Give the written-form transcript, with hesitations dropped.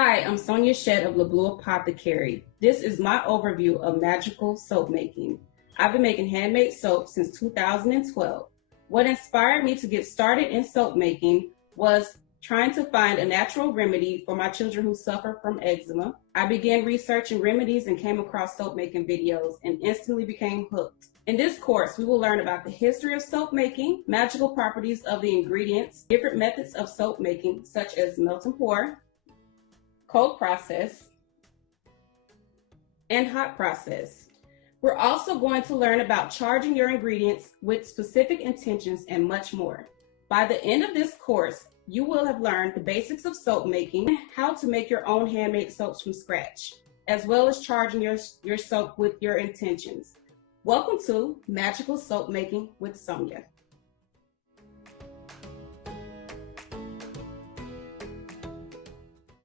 Hi, I'm Sonia Shedd of Le Blue Apothecary. This is my overview of magical soap making. I've been making handmade soap since 2012. What inspired me to get started in soap making was trying to find a natural remedy for my children who suffer from eczema. I began researching remedies and came across soap making videos and instantly became hooked. In this course, we will learn about the history of soap making, magical properties of the ingredients, different methods of soap making, such as melt and pour, cold process, and hot process. We're also going to learn about charging your ingredients with specific intentions and much more. By the end of this course, you will have learned the basics of soap making, how to make your own handmade soaps from scratch, as well as charging your soap with your intentions. Welcome to Magical Soap Making with Sonia.